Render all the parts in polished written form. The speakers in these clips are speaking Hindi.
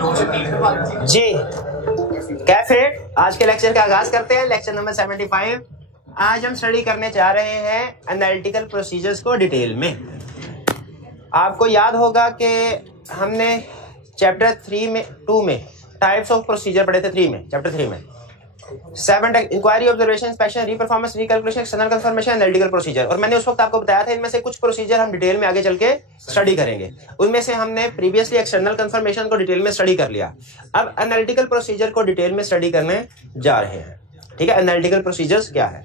जी कैफे आज के लेक्चर का आगाज करते हैं। Lecture number 75। आज हम स्टडी करने जा रहे हैं एनालिटिकल प्रोसीजर्स को डिटेल में। आपको याद होगा कि हमने चैप्टर 2 में टाइप्स ऑफ प्रोसीजर पढ़े थे। चैप्टर 3 में 7 inquiry, observation, inspection, reperformance, recalculation, external confirmation, analytical procedure. और मैंने उस वक्त आपको बताया था इनमें से कुछ प्रोसीजर हम डिटेल में आगे चल के स्टडी करेंगे। उनमें से हमने प्रीवियसली एक्सटर्नल कंफर्मेशन को डिटेल में स्टडी कर लिया। अब एनालिटिकल प्रोसीजर को डिटेल में स्टडी करने जा रहे हैं। ठीक है, एनालिटिकल प्रोसीजर्स क्या है।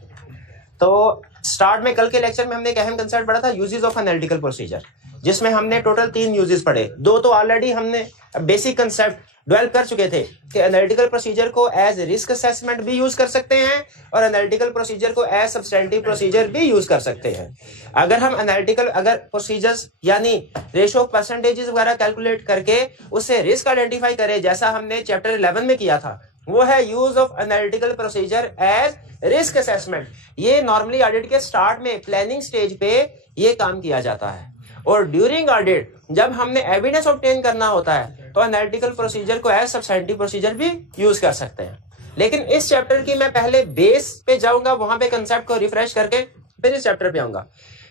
तो स्टार्ट में कल के लेक्चर में हमने एक अहम कंसेप्ट पढ़ा था, यूजेस ऑफ एनालिटिकल प्रोसीजर, जिसमें हमने टोटल 3 यूजेस पढ़े। 2 तो ऑलरेडी हमने बेसिक कंसेप्ट डेवलप कर चुके थे कि एनालिटिकल प्रोसीजर को एज रिस्क असेसमेंट भी यूज कर सकते हैं और एनालिटिकल प्रोसीजर को एज सब्सटेंटिव प्रोसीजर भी यूज कर सकते हैं। अगर हम अगर प्रोसीजर्स यानी रेशो ऑफ परसेंटेजेस वगैरह कैलकुलेट करके उससे रिस्क आइडेंटिफाई करें, जैसा हमने चैप्टर 11 में किया था, वो है use of analytical procedure as risk assessment. ये नॉर्मली ऑडिट के स्टार्ट में प्लानिंग स्टेज पे ये काम किया जाता है, और ड्यूरिंग ऑडिट जब हमने एविडेंस ऑब्टेन करना होता है तो एनालिटिकल प्रोसीजर को एज सब्सटेंटिव प्रोसीजर भी यूज कर सकते हैं। लेकिन इस चैप्टर की मैं पहले बेस पे जाऊंगा, वहां पे कंसेप्ट को रिफ्रेश करके फिर इस चैप्टर पे आऊंगा।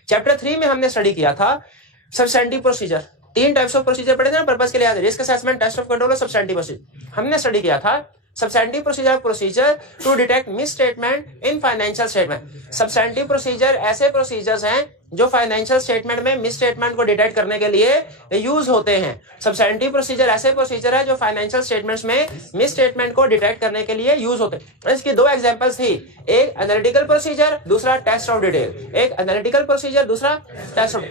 चैप्टर 3 में हमने स्टडी किया था substantive procedure. 3 types of procedure पढ़े थे ना पर्पस के लिए, risk assessment, test of control और सब्सटेंटिव प्रोसीजर। हमने स्टडी किया था substantive procedure to detect misstatement in financial statement. Substantive procedure ऐसे प्रोसीजर्स हैं जो फाइनेंशियल स्टेटमेंट में मिस स्टेटमेंट को डिटेक्ट करने के लिए यूज होते हैं। सब्सटेंटिव प्रोसीजर ऐसे प्रोसीजर है जो फाइनेंशियल स्टेटमेंट्स में मिस स्टेटमेंट को डिटेक्ट करने के लिए यूज होते हैं। इसकी 2 एग्जांपल्स थी, एक एनालिटिकल प्रोसीजर, दूसरा टेस्ट ऑफ डिटेल। एक एनालिटिकल प्रोसीजर, दूसरा टेस्ट ऑफ।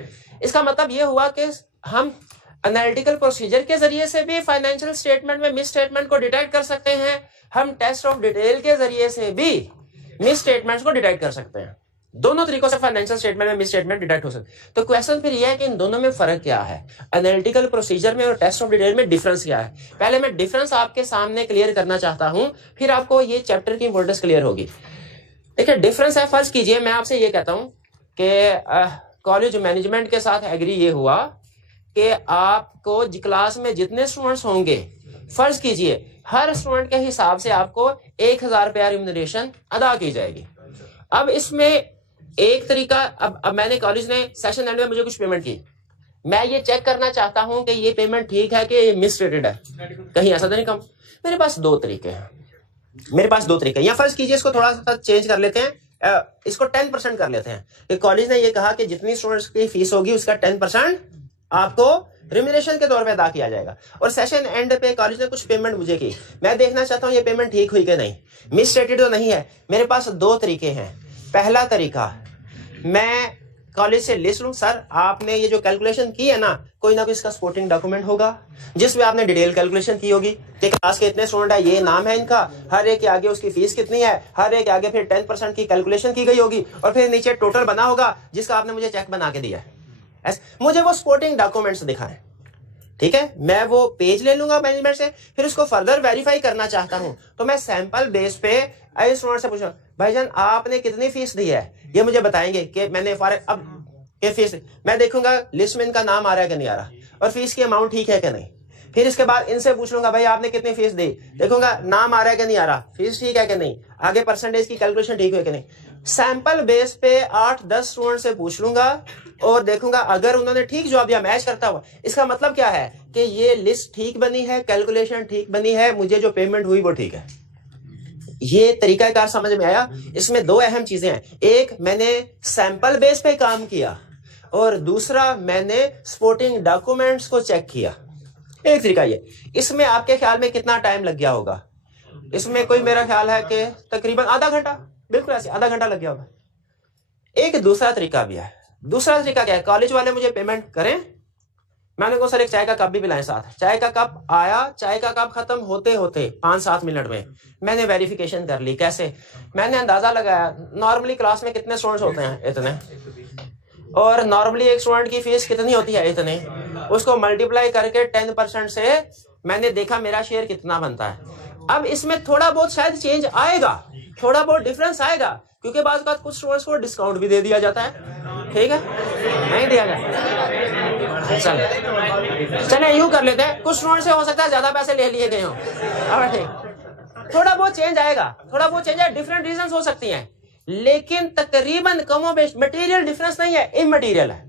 इसका मतलब ये हुआ कि हम एनालिटिकल प्रोसीजर के जरिए से भी फाइनेंशियल स्टेटमेंट में मिस स्टेटमेंट को डिटेक्ट कर सकते हैं, हम टेस्ट ऑफ डिटेल के जरिए से भी मिस स्टेटमेंट्स को डिटेक्ट कर सकते हैं। दोनों तरीकों से फाइनेंशियल स्टेटमेंट में मिस स्टेटमेंट डिटेक्ट हो सकते हैं। तो क्वेश्चन फिर यह है कि इन दोनों में फर्क क्या है, एनालिटिकल प्रोसीजर में और टेस्ट ऑफ डिटेल में डिफरेंस क्या है। पहले मैं डिफरेंस आपके सामने क्लियर करना चाहता हूं, फिर आपको ये चैप्टर की इंपॉर्टेंस क्लियर होगी। देखिए डिफरेंस है, फर्ज कीजिए मैं आपसे ये कहता हूं कि कॉलेज मैनेजमेंट के साथ एग्री ये हुआ कि आपको क्लास में जितने स्टूडेंट्स होंगे, फर्ज कीजिए हर स्टूडेंट के हिसाब से आपको 1000 रुपया रिम्यूनरेशन अदा की जाएगी। अब इसमें एक तरीका, अब मैंने कॉलेज ने सेशन एंड में मुझे कुछ पेमेंट की, मैं ये चेक करना चाहता हूं कि ये पेमेंट ठीक है कि ये मिसरेटेड है, कहीं ऐसा तो नहीं कम। मेरे पास 2 तरीके हैं, या फर्ज कीजिए इसको थोड़ा सा चेंज कर लेते हैं, इसको 10% कर लेते हैं कि कॉलेज ने ये कहा कि जितनी स्टूडेंट्स की फीस होगी उसका 10% आपको रिम्यूनरेशन के तौर पे अदा किया जाएगा। और सेशन एंड पे कॉलेज ने कुछ पेमेंट मुझे की, मैं देखना चाहता हूँ ये पेमेंट ठीक हुई कि नहीं, मिसस्टेटेड तो नहीं है। मेरे पास 2 तरीके हैं। पहला तरीका, मैं कॉलेज से लिस्ट लूं, सर आपने ये जो कैलकुलेशन की है ना कोई इसका सपोर्टिंग डॉक्यूमेंट होगा जिसमें आपने डिटेल कैलकुलेशन की होगी कि क्लास के इतने स्टूडेंट है, ये नाम है इनका, हर एक के आगे उसकी फीस कितनी है, हर एक के आगे फिर 10% की कैलकुलेशन की गई होगी और फिर नीचे टोटल बना होगा जिसका आपने मुझे चेक बना के दिया है। मुझे वो सपोर्टिंग डॉक्यूमेंट्स दिखाएं, ठीक है। मैं वो पेज ले लूंगा मैनेजमेंट से, फिर उसको फर्दर वेरीफाई करना चाहता हूं तो मैं सैंपल बेस पे आई स्टूडेंट से पूछूं, भाईजान आपने कितनी फीस दी है, ये मुझे बताएंगे कि मैंने अब ये फीस, मैं देखूंगा लिस्ट में इनका नाम आ रहा है कि नहीं आ रहा और फीस की अमाउंट ठीक है कि नहीं। फिर इसके बाद इनसे पूछ लूंगा भाई आपने कितनी फीस दी, देखूंगा नाम आ रहा है कि नहीं आ रहा, फीस ठीक है कि नहीं, आगे परसेंटेज की कैलकुलेशन ठीक है कि नहीं। सैंपल बेस पे 8-10 स्टूडेंट से पूछ लूंगा और देखूंगा अगर उन्होंने ठीक जवाब दिया, मैच करता हुआ, इसका मतलब क्या है कि ये लिस्ट ठीक बनी है, कैलकुलेशन ठीक बनी है, मुझे जो पेमेंट हुई वो ठीक है। ये तरीकाकार समझ में आया। इसमें 2 अहम चीजें हैं, एक मैंने सैंपल बेस पे काम किया और दूसरा मैंने सपोर्टिंग डॉक्यूमेंट्स को चेक किया। एक तरीका ये। इसमें आपके ख्याल में कितना टाइम लग गया होगा? इसमें कोई मेरा ख्याल है कि तकरीबन आधा घंटा, बिल्कुल ऐसे आधा घंटा लग गया होगा। एक दूसरा तरीका भी है। दूसरा तरीका क्या है, कॉलेज वाले मुझे पेमेंट करें, मैंने को सर एक चाय का कप भी पिलाएं साथ। चाय का कप आया, चाय का कप खत्म होते होते 5-7 मिनट में मैंने वेरिफिकेशन कर ली। कैसे? मैंने अंदाजा लगाया नॉर्मली क्लास में कितने स्टूडेंट्स होते हैं, इतने, और नॉर्मली एक स्टूडेंट की फीस कितनी होती है, इतने, उसको मल्टीप्लाई करके 10% से मैंने देखा मेरा शेयर कितना बनता है। अब इसमें थोड़ा बहुत शायद चेंज आएगा, थोड़ा बहुत डिफरेंस आएगा, क्योंकि बाद कुछ स्टूडेंट्स को डिस्काउंट भी दे दिया जाता है, ठीक है, नहीं दिया जाता। चले यूं कर लेते हैं, कुछ स्टूडेंट से हो सकता है ज्यादा पैसे ले लिए गए हो, थोड़ा बहुत चेंज आएगा, थोड़ा बहुत चेंज आएगा, डिफरेंट रीजंस हो सकती हैं, लेकिन तकरीबन कमोबेश मटेरियल डिफरेंस नहीं है, इमटेरियल है।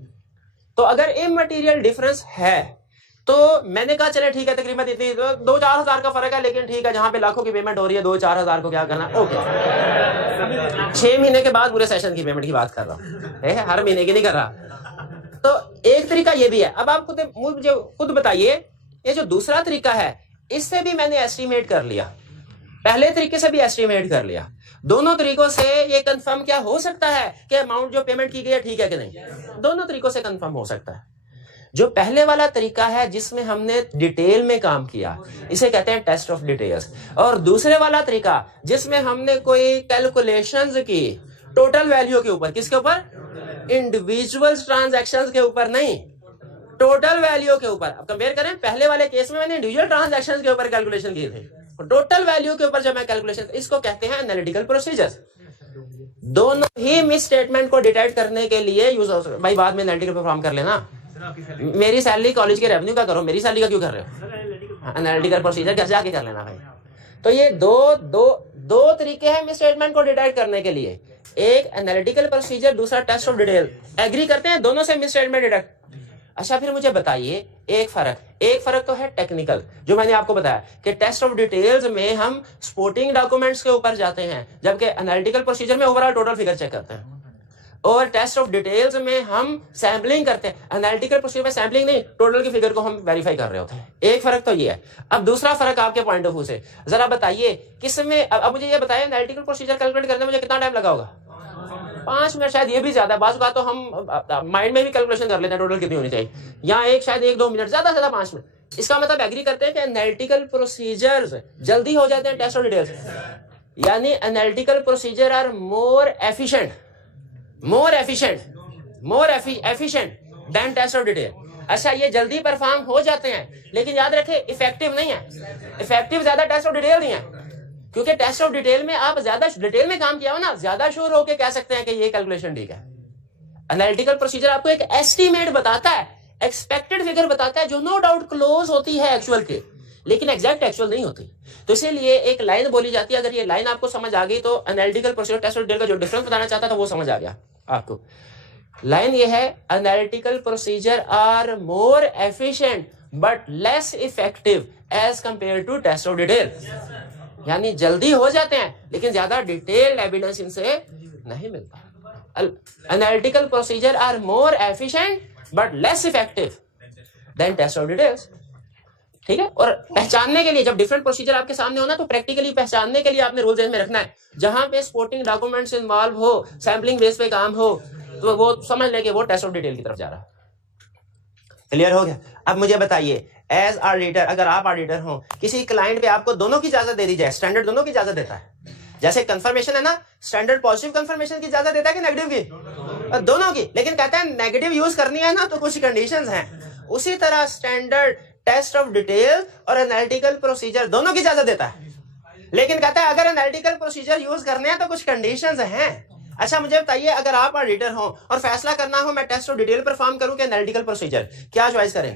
तो अगर इमटेरियल डिफरेंस है तो मैंने कहा चले ठीक है, तकरीबन इतनी 2-4 हजार का फर्क है, लेकिन ठीक है, जहां पे लाखों की पेमेंट हो रही है 2-4 हजार को क्या करना, ओके। 6 महीने के बाद पूरे सेशन की पेमेंट की बात कर रहा हूं, हर महीने की नहीं कर रहा। तो एक तरीका ये भी है। अब आप मुझे खुद बताइए, ये जो दूसरा तरीका है इससे भी मैंने एस्टिमेट कर लिया, पहले तरीके से भी एस्टिमेट कर लिया, दोनों तरीकों से ये कंफर्म क्या हो सकता है कि अमाउंट जो पेमेंट की गई है ठीक है कि नहीं, दोनों तरीकों से कंफर्म हो सकता है। जो पहले वाला तरीका है जिसमें हमने डिटेल में काम किया, इसे कहते हैं टेस्ट ऑफ डिटेल्स, और दूसरे वाला तरीका जिसमें हमने कोई कैलकुलेशंस की टोटल वैल्यू के ऊपर, किसके ऊपर, इंडिविजुअल ट्रांजैक्शंस के ऊपर नहीं, टोटल वैल्यू के ऊपर। अब कंपेयर करें, पहले वाले केस में मैंने इंडिविजुअल ट्रांजैक्शंस के ऊपर कैलकुलेशन किए थे, टोटल वैल्यू के ऊपर जब मैं कैलकुलेशन, इसको कहते हैं एनालिटिकल प्रोसीजर्स। दोनों ही मिस स्टेटमेंट को डिटेक्ट करने के लिए यूज हो सकता। भाई बाद में एनालिटिकल परफॉर्म कर लेना, मेरी सैलरी कॉलेज के रेवेन्यू का करो, मेरी सैलरी का क्यों कर रहे हो, एनालिटिकल प्रोसीजर घर जाके कर लेना भाई। तो ये दो तरीके हैं मिस स्टेटमेंट को डिटेक्ट करने के लिए, एक एनालिटिकल प्रोसीजर, दूसरा टेस्ट ऑफ डिटेल। एग्री करते हैं दोनों से मिस स्टेटमेंट डिटेक्ट। अच्छा, फिर मुझे बताइए एक फर्क तो है टेक्निकल, जो मैंने आपको बताया कि टेस्ट ऑफ डिटेल्स में हम सपोर्टिंग डॉक्यूमेंट्स के ऊपर जाते हैं, जबकि एनालिटिकल प्रोसीजर में ओवरऑल टोटल फिगर चेक करते हैं, और टेस्ट ऑफ डिटेल्स में हम सैम्पलिंग करते हैं। एनालिटिकल प्रोसीजर में सैम्पलिंग नहीं, टोटल की फिगर को हम वेरीफाई कर रहे होते हैं। एक फर्क तो ये है। अब दूसरा फर्क आपके पॉइंट ऑफ व्यू से जरा बताइए, किसमें, अब मुझे ये बताइए एनालिटिकल प्रोसीजर कैलकुलेट करने में मुझे कितना टाइम लगा होगा, 5 मिनट, शायद ये भी ज्यादा। बाजू का तो हम माइंड में भी कैलकुलेशन कर लेते हैं टोटल कितनी होनी चाहिए, यहाँ शायद 1-2 मिनट, ज्यादा से ज्यादा 5 मिनट। इसका मतलब एग्री करते हैं कि एनालिटिकल प्रोसीजर्स जल्दी हो जाते हैं टेस्ट ऑफ डिटेल्स, यानी analytical procedure are more efficient than test of detail. अच्छा, ये जल्दी परफॉर्म हो जाते हैं, लेकिन याद रखें इफेक्टिव नहीं है, इफेक्टिव ज्यादा टेस्ट ऑफ डिटेल नहीं है, क्योंकि टेस्ट ऑफ डिटेल में आप ज्यादा डिटेल में काम किया हो ना, ज्यादा श्योर होके कह सकते हैं कि ये कैलकुलेशन ठीक है। एनालिटिकल प्रोसीजर आपको एक एस्टीमेट बताता है, एक्सपेक्टेड फिगर बताता है, जो नो डाउट क्लोज होती है एक्चुअल के, लेकिन एग्जैक्ट एक्चुअल नहीं होती। तो इसीलिए एक लाइन बोली जाती है, अगर ये लाइन आपको समझ आ गई तो analytical procedure test of detail का जो डिफरेंस बताना चाहता था वो समझ आ गया आपको। लाइन ये है, analytical procedure are more efficient but less effective as compare to test of detail, यानी जल्दी हो जाते हैं लेकिन ज्यादा डिटेल्ड एविडेंस इनसे नहीं मिलता। Analytical procedure are more efficient but less effective than test of details. ठीक है, और पहचानने के लिए जब डिफरेंट प्रोसीजर आपके सामने होना, तो प्रैक्टिकली पहचानने के लिए आपने रूल में रखना है, जहां पे सपोर्टिंग डॉक्यूमेंट्स इन्वॉल्व हो, सैम्पलिंग बेस पे काम हो, तो वो समझ लें कि वो टेस्ट ऑफ डिटेल की तरफ जा रहा है। क्लियर हो गया? अब मुझे बताइए, एज ऑडिटर, अगर आप ऑडिटर हो, किसी क्लाइंट पे आपको दोनों की इजाजत दे दी जाए, स्टैंडर्ड दोनों की इजाजत देता है, जैसे कंफर्मेशन है ना, स्टैंडर्ड पॉजिटिव कंफर्मेशन की इजाजत देता है कि नेगेटिव की, दोनों की, लेकिन कहता है नेगेटिव यूज करनी है ना तो कुछ कंडीशंस हैं। उसी तरह स्टैंडर्ड टेस्ट ऑफ डिटेल और एनालिटिकल प्रोसीजर दोनों की इजाजत देता है, लेकिन कहता है अगर एनालिटिकल प्रोसीजर यूज करने हैं तो कुछ कंडीशंस हैं। अच्छा, मुझे बताइए, अगर आप ऑडिटर हो और फैसला करना हो मैं टेस्ट ऑफ डिटेल परफॉर्म करूं कि एनालिटिकल प्रोसीजर, क्या चॉइस करें?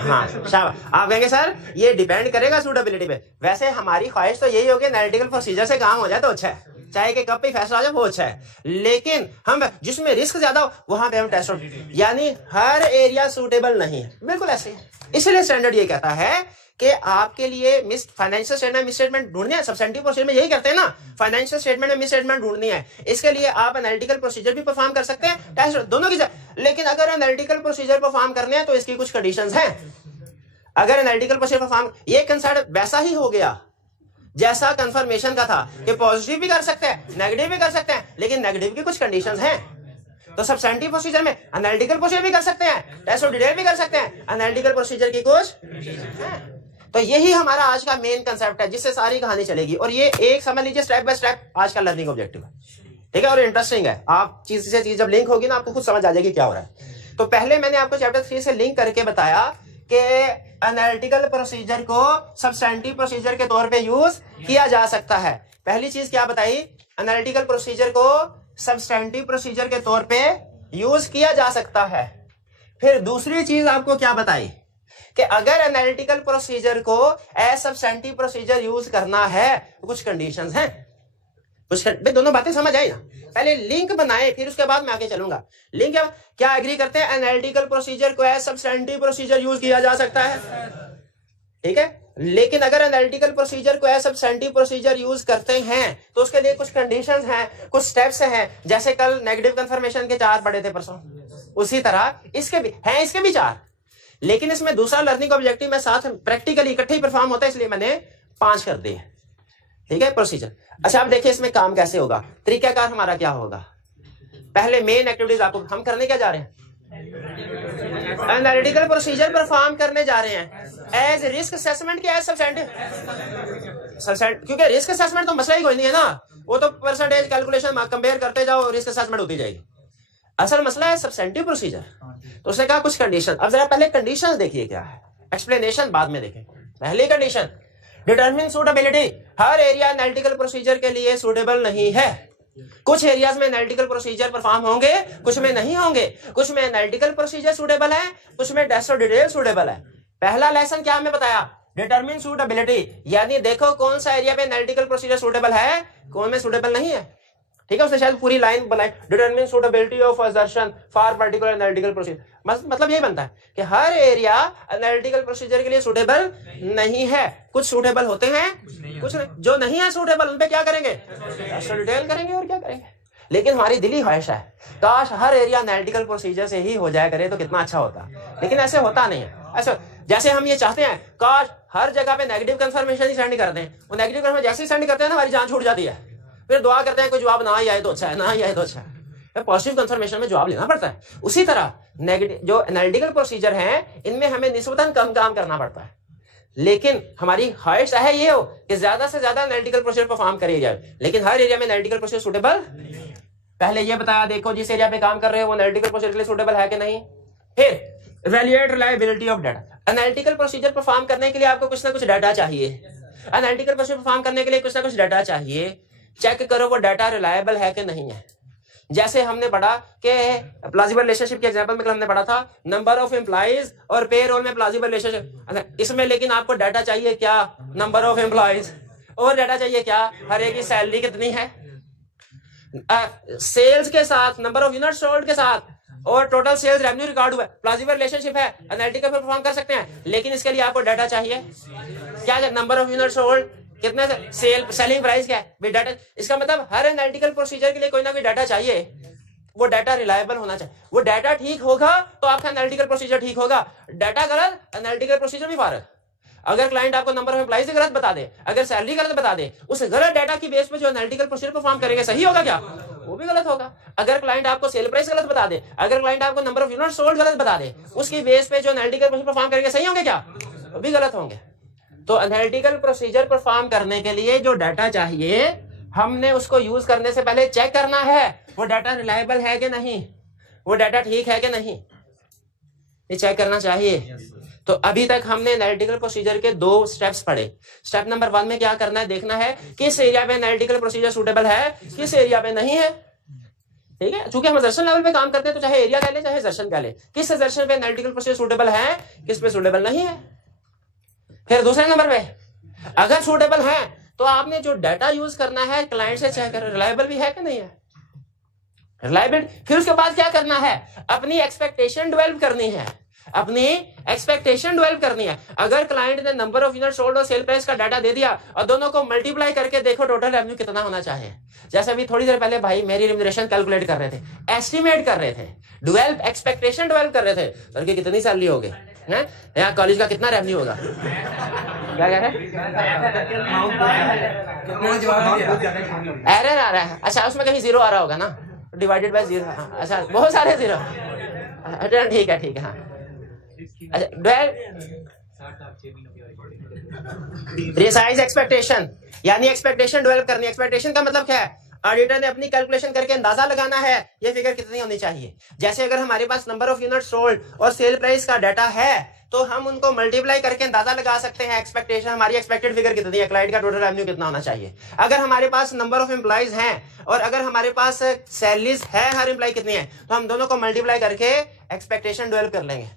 हाँ, शाबाश। आप कहेंगे सर ये डिपेंड करेगा सूटेबिलिटी पे। वैसे हमारी ख्वाहिश तो यही होगी एनालिटिकल प्रोसीजर से काम हो जाए तो अच्छा है, चाहे कि कब पे फैसला हो जाए वो अच्छा है, लेकिन हम जिसमें रिस्क ज्यादा हो वहां पे हम टेस्ट ऑफ, यानी हर एरिया सूटेबल नहीं है, बिल्कुल ऐसे ही। इसलिए स्टैंडर्ड ये कहता है कि आपके लिए फाइनेंशियल स्टेटमेंट मिस स्टेटमेंट ढूंढनी है, सब्सटेंटिव प्रोसीजर में यही करते हैं ना, फाइनेंशियल स्टेटमेंट में मिस स्टेटमेंट ढूंढनी है, इसके लिए आप एनालिटिकल प्रोसीजर भी परफॉर्म कर सकते हैं, टेस्ट दोनों की। लेकिन अगर एनालिटिकल प्रोसीजर परफॉर्म करने हैं तो इसकी कुछ कंडीशंस हैं। अगर एनालिटिकल प्रोसीजर परफॉर्म, ये कंसेप्ट वैसा ही हो गया जैसा कंफर्मेशन का था कि पॉजिटिव भी कर सकते हैं, नेगेटिव भी कर सकते हैं, लेकिन नेगेटिव की कुछ कंडीशंस हैं। तो सब्सटेंटिव प्रोसीजर में एनालिटिकल प्रोसीजर भी कर सकते हैं, टेस्ट ऑफ डिटेल भी कर सकते हैं, एनालिटिकल प्रोसीजर की कुछ हैं। तो यही हमारा आज का मेन कंसेप्ट है, जिससे सारी कहानी चलेगी, और ये एक समझ लीजिए स्टेप बाय स्टेप आज का लर्निंग ऑब्जेक्टिव है। ठीक है, और इंटरेस्टिंग है, आप चीज से चीज जब लिंक होगी ना आपको खुद समझ आ जाएगी क्या हो रहा है। तो पहले मैंने आपको चैप्टर 3 से लिंक करके बताया कि एनालिटिकल प्रोसीजर को सब्सटेंटिव प्रोसीजर के तौर पे यूज किया जा सकता है। पहली चीज क्या बताई, एनालिटिकल प्रोसीजर को सब्सटेंटिव प्रोसीजर के तौर पे यूज किया जा सकता है। फिर दूसरी चीज आपको क्या बताई कि अगर एनालिटिकल प्रोसीजर को एज सब्सटेंटिव प्रोसीजर यूज करना है तो कुछ कंडीशंस हैं। कुछ दोनों बातें समझ आई ना? पहले लिंक बनाए फिर उसके बाद मैं आगे चलूंगा। लिंक क्या एग्री करते हैं? एनालिटिकल प्रोसीजर को एज सब्सटेंटिव प्रोसीजर यूज किया जा सकता है, ठीक है। लेकिन अगर एनालिटिकल प्रोसीजर को एज सब्सटेंटिव प्रोसीजर यूज करते हैं तो उसके लिए कुछ कंडीशंस हैं, कुछ स्टेप्स हैं। जैसे कल नेगेटिव कंफर्मेशन के 4 पढ़े थे परसों, उसी तरह इसके भी हैं, इसके भी 4। लेकिन इसमें दूसरा लर्निंग ऑब्जेक्टिव में साथ प्रैक्टिकली इकट्ठे ही परफॉर्म होता है, इसलिए मैंने 5 कर दिए, ठीक है, प्रोसीजर। अच्छा, अब देखिए इसमें काम कैसे होगा, तरीकाकार हमारा क्या होगा। पहले मेन एक्टिविटीज आपको हम करने क्या जा रहे हैं? एनालिटिकल प्रोसीजर परफॉर्म करने जा रहे हैं एज रिस्क असेसमेंट के एज सब्सटेंटिव, क्योंकि रिस्क असेसमेंट तो मसला ही कोई नहीं है ना, वो तो परसेंटेज कैलकुलेशन कंपेयर करते जाओ, रिस्क असेसमेंट होती जाएगी। असल मसला है सब्सटेंटिव प्रोसीजर। तो उसने कहा कुछ कंडीशन। अब जरा पहले कंडीशन देखिए क्या है, एक्सप्लेनेशन बाद में देखें। पहली कंडीशन, डिटरमिन सूटेबिलिटी। हर एरिया एनालिटिकल प्रोसीजर के लिए सूटेबल नहीं है। कुछ एरियाज में एनालिटिकल प्रोसीजर परफॉर्म होंगे, कुछ में नहीं होंगे। कुछ में एनालिटिकल प्रोसीजर सूटेबल है, कुछ में टेस्ट और डिटेल सूटेबल है। पहला लेसन क्या हमें बताया? डिटरमिन सूटेबिलिटी, यानी देखो कौन सा एरिया पे एनालिटिकल प्रोसीजर सूटेबल है, कौन में सूटेबल नहीं है, ठीक है। उसने शायद पूरी लाइन बनाई, determine suitability of assertion for particular analytical procedure. मतलब यही बनता है कि हर एरिया एनालिटिकल प्रोसीजर के लिए सूटेबल नहीं है। कुछ सूटेबल होते हैं, कुछ नहीं। जो नहीं है सूटेबल उन पे क्या करेंगे? डिटेल करेंगे और क्या करेंगे। लेकिन हमारी दिली ख्वाहिश है काश हर एरिया एनालिटिकल प्रोसीजर से ही हो जाया करे तो कितना अच्छा होता, लेकिन ऐसे होता नहीं है। ऐसे जैसे हम ये चाहते हैं काश हर जगह पे नेगेटिव कंफर्मेशन ही सेंड कर दें, वो नेगेटिव कंफर्मेशन जैसे ही सेंड करते हैं ना हमारी जान छूट जाती है। फिर दुआ करते हैं कोई जवाब ना ही आए तो अच्छा है, ना ही आए तो अच्छा है। पॉजिटिव कंफर्मेशन में जवाब लेना पड़ता है। उसी तरह नेगेटिव जो एनालिटिकल प्रोसीजर हैं इनमें हमें निस्बतन कम काम करना पड़ता है। लेकिन हमारी ख्वाहिश है ये हो कि ज्यादा से ज्यादा एनालिटिकल प्रोसीजर परफॉर्म करे जाए, लेकिन हर एरिया में एनालिटिकल प्रोसीजर सूटेबल। पहले ये बताया देखो जिस एरिया पे काम कर रहे हो वो एनालिटिकल प्रोसीजर के लिए सूटेबल है कि नहीं। फिर evaluate reliability of data. Analytical procedure perform करने के लिए आपको कुछ ना कुछ डाटा चाहिए। एनालिटिकल प्रोसीजर परफॉर्म करने के लिए कुछ ना कुछ डाटा चाहिए। चेक करो वो डाटा रिलायबल है कि नहीं है। जैसे हमने पढ़ा कि प्लाजिबल रिलेशनशिप के एग्जांपल में हमने पढ़ा था नंबर ऑफ एम्प्लॉइज और पेरोल में प्लाजिबल रिलेशनशिप। इसमें लेकिन आपको डाटा चाहिए क्या? Number of employees. और डाटा चाहिए क्या? हर एक की सैलरी कितनी है, सेल्स के साथ, नंबर ऑफ यूनिट सोल्ड के साथ, और टोटल सेल्स रेवेन्यू रिकॉर्ड हुआ है। प्लाजिबल रिलेशनशिप है, एनालिटिकल परफॉर्म कर सकते हैं, लेकिन इसके लिए आपको डाटा चाहिए क्या? नंबर ऑफ यूनिट सोल्ड, कितना सेलिंग प्राइस क्या है डाटा। इसका मतलब हर एनालिटिकल प्रोसीजर के लिए कोई ना कोई डाटा चाहिए। वो डाटा रिलायबल होना चाहिए। वो डाटा ठीक होगा तो आपका एनालिटिकल प्रोसीजर ठीक होगा। डाटा गलत, एनालिटिकल प्रोसीजर भी फारग। अगर क्लाइंट आपको नंबर ऑफ एम्प्लॉइज गलत बता दे, अगर सैलरी गलत बता दे, उस गलत डाटा की बेस पे जो एनालिटिकल प्रोसीजर परफॉर्म करेंगे सही होगा क्या? वो भी गलत होगा। अगर क्लाइंट आपको सेल प्राइस गलत बता दे, अगर क्लाइंट आपको नंबर ऑफ यूनिट सोल्ड गलत बता दे, उसकी बेस पे जो एनालिटिकल प्रोसीजर परफॉर्म करेंगे सही होंगे क्या? वो भी गलत होंगे। तो एनालिटिकल प्रोसीजर परफॉर्म करने के लिए जो डाटा चाहिए हमने उसको यूज करने से पहले चेक करना है वो डाटा रिलायबल है कि नहीं, वो डाटा ठीक है कि नहीं, ये चेक करना चाहिए। तो अभी तक हमने एनालिटिकल प्रोसीजर के 2 स्टेप्स पढ़े। स्टेप नंबर 1 में क्या करना है, देखना है किस एरिया पे एनालिटिकल प्रोसीजर सूटेबल है, किस एरिया पे नहीं है। ठीक है, चूंकि हम असर्शन लेवल पे काम करते हैं तो चाहे एरिया कह ले चाहे असर्शन कह ले, किस असर्शन पे एनालिटिकल प्रोसीजर सूटेबल है, किस पे सूटेबल नहीं है। फिर दूसरे नंबर पे अगर सूटेबल है तो आपने जो डाटा यूज करना है क्लाइंट से चेक कर रिलायबल भी है कि नहीं है, रिलायबल। फिर उसके बाद क्या करना है, अपनी एक्सपेक्टेशन डेवलप करनी है, अपनी एक्सपेक्टेशन डेवलप करनी है। अगर क्लाइंट ने नंबर ऑफ यूनिट सोल्ड और सेल प्राइस का डाटा दे दिया और दोनों को मल्टीप्लाई करके देखो टोटल रेवेन्यू कितना होना चाहिए। जैसे अभी थोड़ी देर पहले भाई मेरी रिम्यूनरेशन कैलकुलेट कर रहे थे, एस्टिमेट कर रहे थे, डेवलप एक्सपेक्टेशन डेवलप कर रहे थे, सर की कितनी सैलरी होगी, यहाँ कॉलेज का कितना रेवेन्यू होगा, क्या कह रहे एरर आ रहा है। अच्छा उसमें कहीं 0 आ रहा होगा ना, डिवाइडेड बाय 0। अच्छा बहुत सारे 0, ठीक है ठीक है। हाँ प्रिसाइज एक्सपेक्टेशन, यानी एक्सपेक्टेशन डेवलप करनी। एक्सपेक्टेशन का मतलब क्या है, ऑडिटर ने अपनी कैलकुलेशन करके अंदाजा लगाना है ये फिगर कितनी होनी चाहिए। जैसे अगर हमारे पास नंबर ऑफ यूनिट सोल्ड और सेल प्राइस का डाटा है तो हम उनको मल्टीप्लाई करके अंदाजा लगा सकते हैं एक्सपेक्टेशन, हमारी एक्सपेक्टेड फिगर कितनी है, क्लाइंट का टोटल रेवेन्यू कितना होना चाहिए। अगर हमारे पास नंबर ऑफ एम्प्लॉइज हैं और अगर हमारे पास सैलरीज है, हर एम्प्लॉय कितनी है, तो हम दोनों को मल्टीप्लाई करके एक्सपेक्टेशन डेवलप कर लेंगे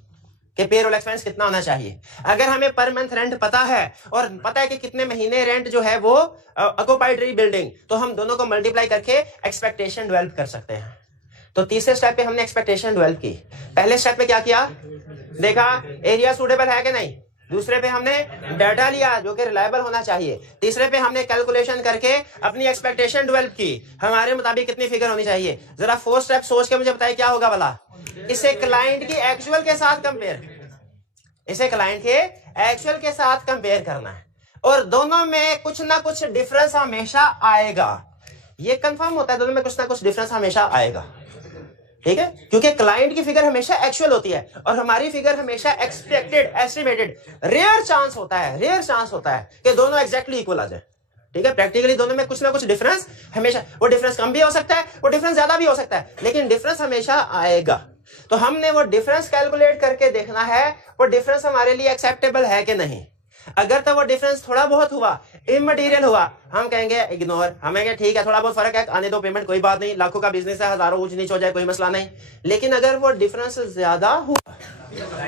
कि पेरोल एक्सपेंस कितना होना चाहिए। अगर हमें पर मंथ रेंट पता है और पता है कि कितने महीने रेंट जो है वो ऑक्युपाइड रही बिल्डिंग, तो हम दोनों को मल्टीप्लाई करके एक्सपेक्टेशन डेवलप कर सकते हैं। तो तीसरे स्टेप पे हमने एक्सपेक्टेशन डेवलप की। पहले स्टेप पे क्या किया, देखा एरिया सूटेबल है कि नहीं। दूसरे पे हमने डाटा लिया जो कि रिलायबल होना चाहिए। तीसरे पे हमने कैलकुलेशन करके अपनी एक्सपेक्टेशन डेवलप की, हमारे मुताबिक कितनी फिगर होनी चाहिए। जरा फोर्थ स्टेप सोच के मुझे बताइए क्या होगा भला। इसे क्लाइंट की एक्चुअल के साथ कंपेयर, इसे क्लाइंट के एक्चुअल के साथ कंपेयर करना है और दोनों में कुछ ना कुछ डिफरेंस हमेशा आएगा। ये कंफर्म होता है दोनों में कुछ ना कुछ डिफरेंस हमेशा आएगा, ठीक है, क्योंकि क्लाइंट की फिगर हमेशा एक्चुअल होती है और हमारी फिगर हमेशा एक्सपेक्टेड, एस्टिमेटेड। रेयर चांस होता है कि दोनों एग्जैक्टली इक्वल आ जाए, ठीक है। प्रैक्टिकली दोनों में कुछ ना कुछ डिफरेंस हमेशा, वो डिफरेंस कम भी हो सकता है, वो डिफरेंस ज्यादा भी हो सकता है, लेकिन डिफरेंस हमेशा आएगा। तो हमने वो डिफरेंस कैलकुलेट करके देखना है वो डिफरेंस हमारे लिए एक्सेप्टेबल है कि नहीं। अगर तो वो डिफरेंस थोड़ा बहुत हुआ, इमटेरियल हुआ, हम कहेंगे इग्नोर, हमें कहेंगे ठीक है थोड़ा बहुत फर्क है, आने दो पेमेंट, कोई बात नहीं, लाखों का बिजनेस है, हजारों ऊंच नीच हो जाए कोई मसला नहीं। लेकिन अगर वो डिफरेंस ज्यादा हुआ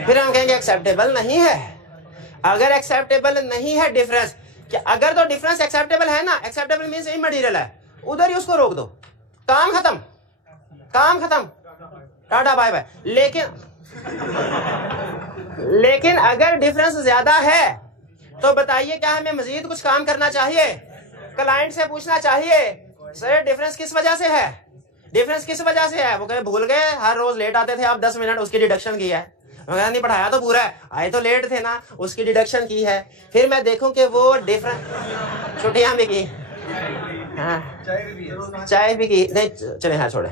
फिर हम कहेंगे एक्सेप्टेबल नहीं है। अगर एक्सेप्टेबल नहीं है डिफरेंस, कि अगर तो डिफरेंस एक्सेप्टेबल है ना, एक्सेप्टेबल मींस इमटेरियल है, उधर ही उसको रोक दो, काम खत्म, काम खत्म, टाटा बाय बाय। लेकिन अगर डिफरेंस ज्यादा है तो बताइए क्या हमें मजीद कुछ काम करना चाहिए, क्लाइंट से पूछना चाहिए सर डिफरेंस किस वजह से है, डिफरेंस किस वजह से है। वो कहे भूल गए, हर रोज लेट आते थे आप 10 मिनट, उसकी डिडक्शन की है। मैं नहीं पढ़ाया तो पूरा है, आए तो लेट थे ना, उसकी डिडक्शन की है। फिर मैं देखूं कि वो डिफरेंस, छुट्टियां भी की, हाँ चाय भी की, नहीं चले हाँ छोड़े।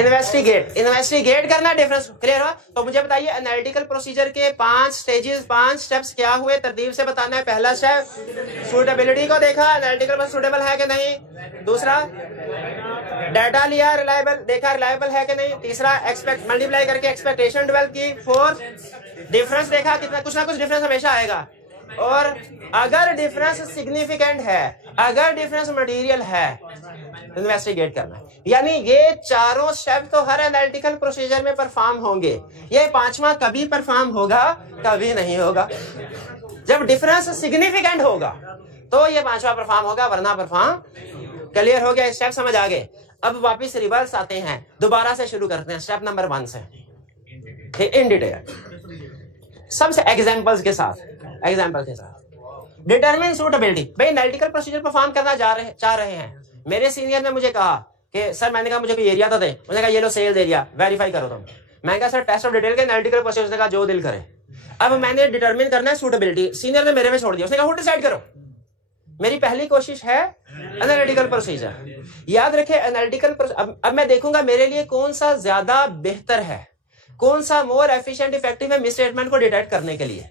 इन्वेस्टिगेट करना डिफरेंस, क्लियर हुआ। तो मुझे बताइए एनालिटिकल प्रोसीजर के 5 स्टेजेस, 5 स्टेप्स क्या हुए, तरतीब से बताना है। पहला स्टेप सूटेबिलिटी को देखा, एनालिटिकल पर सूटेबल है कि नहीं। दूसरा डाटा लिया, रिलायबल देखा, रिलायबल है कि नहीं। तीसरा एक्सपेक्ट, मल्टीप्लाई करके एक्सपेक्टेशन डेवलप की। फोर्थ डिफरेंस देखा, कितना कुछ ना कुछ डिफरेंस हमेशा आएगा। और अगर डिफरेंस सिग्निफिकेंट है, अगर डिफरेंस मटेरियल है, इन्वेस्टिगेट करना है। यानी ये चारों स्टेप तो हर एनालिटिकल प्रोसीजर में परफॉर्म होंगे, ये पांचवा कभी परफॉर्म होगा, कभी नहीं होगा। जब डिफरेंस सिग्निफिकेंट होगा तो ये पांचवा परफॉर्म होगा, वरना परफॉर्म। क्लियर हो गया, स्टेप समझ आ गए। अब वापिस रिवर्स आते हैं, दोबारा से शुरू करते हैं स्टेप नंबर 1 से इन डिटेल, सबसे एग्जांपल्स के साथ। डिटरमिन सूटेबिलिटी, भाई एनालिटिकल प्रोसीजर परफॉर्म करना चाह रहे हैं। मेरे सीनियर ने मुझे कहा कि सर, मैंने कहा मुझे कोई एरिया तो दे, मुझे कहा ये लो सेल्स एरिया, वेरीफाई करो तुम। मैंने कहा सर टेस्ट ऑफ डिटेल के एनालिटिकल प्रोसीजर का जो दिल करे। अब मैंने डिटरमिन करना है सूटेबिलिटी, सीनियर ने मेरे में छोड़ दिया, उसने कहा खुद डिसाइड करो। मेरी पहली कोशिश है एनालिटिकल प्रोसीजर। याद रखे एनालिटिकल, अब मैं देखूंगा मेरे लिए कौन सा ज्यादा बेहतर है, कौन सा मोर एफिशिएंट इफेक्टिव है मिस स्टेटमेंट को डिटेक्ट करने के लिए।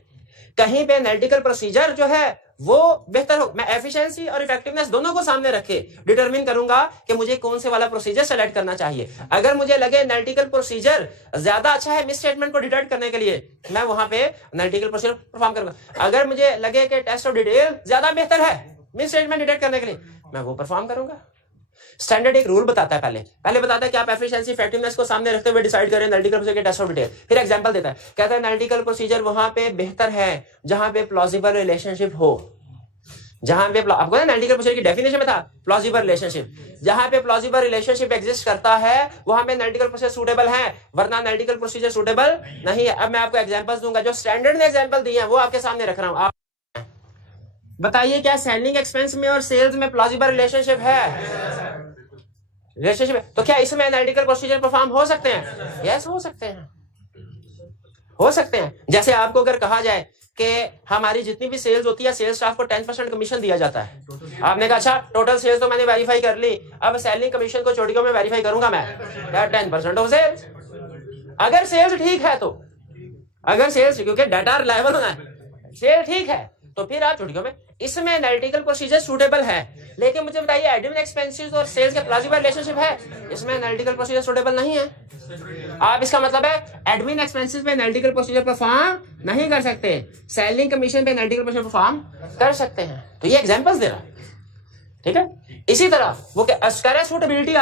कहीं पे एनालिटिकल प्रोसीजर जो है वो बेहतर हो, मैं एफिशिएंसी और इफेक्टिवनेस दोनों को सामने रखे डिटरमिन करूंगा कि मुझे कौन से वाला प्रोसीजर सेलेक्ट करना चाहिए। अगर मुझे लगे एनालिटिकल प्रोसीजर ज्यादा अच्छा है मिस स्टेटमेंट को डिटेक्ट करने के लिए, मैं वहां पे एनालिटिकल प्रोसीजर परफॉर्म करूंगा। अगर मुझे लगे कि टेस्ट ऑफ डिटेल ज्यादा बेहतर है मिस स्टेटमेंट डिटेक्ट करने के लिए, मैं वो परफॉर्म करूंगा। स्टैंडर्ड एक रूल बताता है, पहले बताता है कि आप एफिशिएंसी इफेक्टिवनेस को सामने रखते हुए डिसाइड करें एनालिटिकल प्रोसीजर के टेस्ट ऑफ डिटेल। फिर एग्जांपल देता है, कहता है एनालिटिकल प्रोसीजर वहां पे बेहतर है जहां पे प्लॉजिबल रिलेशनशिप हो। जहां पे आपको एनालिटिकल प्रोसीजर की डेफिनेशन में था प्लॉजिबल रिलेशनशिप, जहां पे प्लॉजिबल रिलेशनशिप एग्जिस्ट करता है वहां पे एनालिटिकल प्रोसीजर सूटेबल है, वरना एनालिटिकल प्रोसीजर सूटेबल नहीं है। अब मैं आपको एग्जांपल्स दूंगा, जो स्टैंडर्ड ने एग्जांपल दिए हैं वो आपके सामने रख रहा हूं। आप बताइए क्या सेलिंग एक्सपेंस में और सेल्स में प्लॉजिबल रिलेशनशिप है? रिलेशनशिप है, तो क्या इसमें एनालिटिकल प्रोसीजर परफॉर्म हो सकते हैं? यस, हो सकते हैं, हो सकते हैं। जैसे आपको अगर कहा जाए कि हमारी जितनी भी सेल्स होती है, सेल्स स्टाफ को 10% कमीशन दिया जाता है। आपने कहा अच्छा टोटल सेल्स तो मैंने वेरीफाई कर ली, अब सेलिंग कमीशन को चोटियों में वेरीफाई करूंगा मैं, 10% ऑफ सेल्स। अगर सेल्स ठीक है तो, अगर सेल्स, क्योंकि डाटा रिलायबल होना है, सेल ठीक है तो फिर आप चोटियों में, इसमें एनालिटिकल प्रोसीजर सूटेबल है। लेकिन मुझे बताइए एडमिन एक्सपेंसेस और सेल्स का प्लॉजिबल रिलेशनशिप है, इसमें एनालिटिकल प्रोसीजर सूटेबल नहीं है। आप इसका मतलब है एडमिन एक्सपेंसेस पे एनालिटिकल प्रोसीजर परफॉर्म नहीं कर सकते, सेलिंग कमीशन पे एनालिटिकल प्रोसीजर परफॉर्म कर सकते हैं। तो ये एग्जांपल्स दे रहा है, ठीक है। इसी तरह वो क्या सूटेबिलिटी,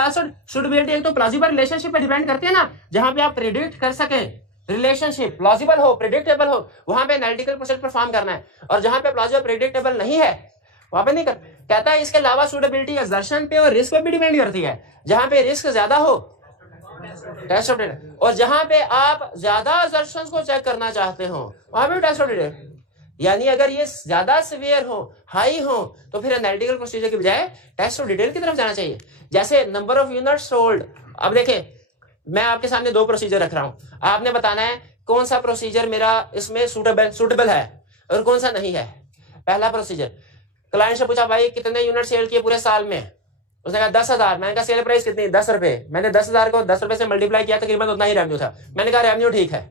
सूटेबिलिटी एक तो प्लॉजिबल रिलेशनशिप पे डिपेंड करती है ना, जहां पे आप प्रेडिक्ट कर सके रिलेशनशिप प्लॉजिबल हो, प्रेडिक्टेबल हो, वहां पे एनालिटिकल प्रोसीजर परफॉर्म करना है। और जहां पे प्लॉजिबल प्रेडिक्टेबल नहीं है वहां पे नहीं कर। कहता है इसके अलावा सूटेबिलिटी असर्शन पे और रिस्क पे भी डिपेंड करती है, जहां पे रिस्क ज्यादा हो टेस्ट ऑफ डेटा, और जहां पे आप ज्यादा असर्शंस को चेक करना चाहते हो वहां पे टेस्ट ऑफ डेटा। यानी अगर ये ज्यादा सीवियर हो, हाई हो, तो फिर एनालिटिकल प्रोसीजर की बजाय टेस्ट ऑफ डिटेल की तरफ जाना चाहिए। जैसे नंबर ऑफ यूनिट्स सोल्ड। अब देखें, मैं आपके सामने दो प्रोसीजर रख रहा हूं, आपने बताना है कौन सा प्रोसीजर मेरा इसमें सूटेबल है और कौन सा नहीं है। पहला प्रोसीजर, क्लाइंट से पूछा भाई कितने यूनिट सेल किए पूरे साल में, उसने कहा 10,000। मैंने कहा सेल प्राइस कितनी, 10 रुपए। मैंने 10,000 को 10 रुपए से मल्टीप्लाई किया, तकरीबन उतना ही रेवेन्यू था। मैंने कहा रेवेन्यू ठीक है,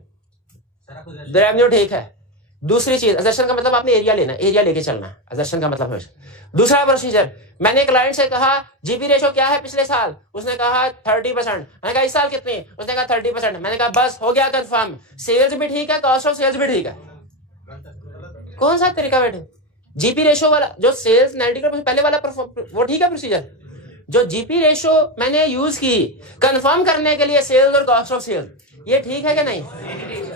रेवेन्यू ठीक है। दूसरी चीज, असर्शन का मतलब आपने एरिया लेना, एरिया लेके चलना है, असर्शन का मतलब हमेशा। दूसरा प्रोसीजर, मैंने क्लाइंट से कहा जीपी रेशो क्या है पिछले साल, उसने कहा 30%। मैंने कहा इस साल कितनी, उसने कहा 30%। मैंने कहा बस हो गया कंफर्म, सेल्स भी ठीक है, कॉस्ट ऑफ सेल्स भी ठीक है। कौन सा तरीका बैठे, जीपी रेशो वाला जो सेल्स 90 पहले वाला वो ठीक है प्रोसीजर। जो जीपी रेशो मैंने यूज की कंफर्म करने के लिए सेल्स और कॉस्ट ऑफ सेल्स, ये ठीक है कि नहीं,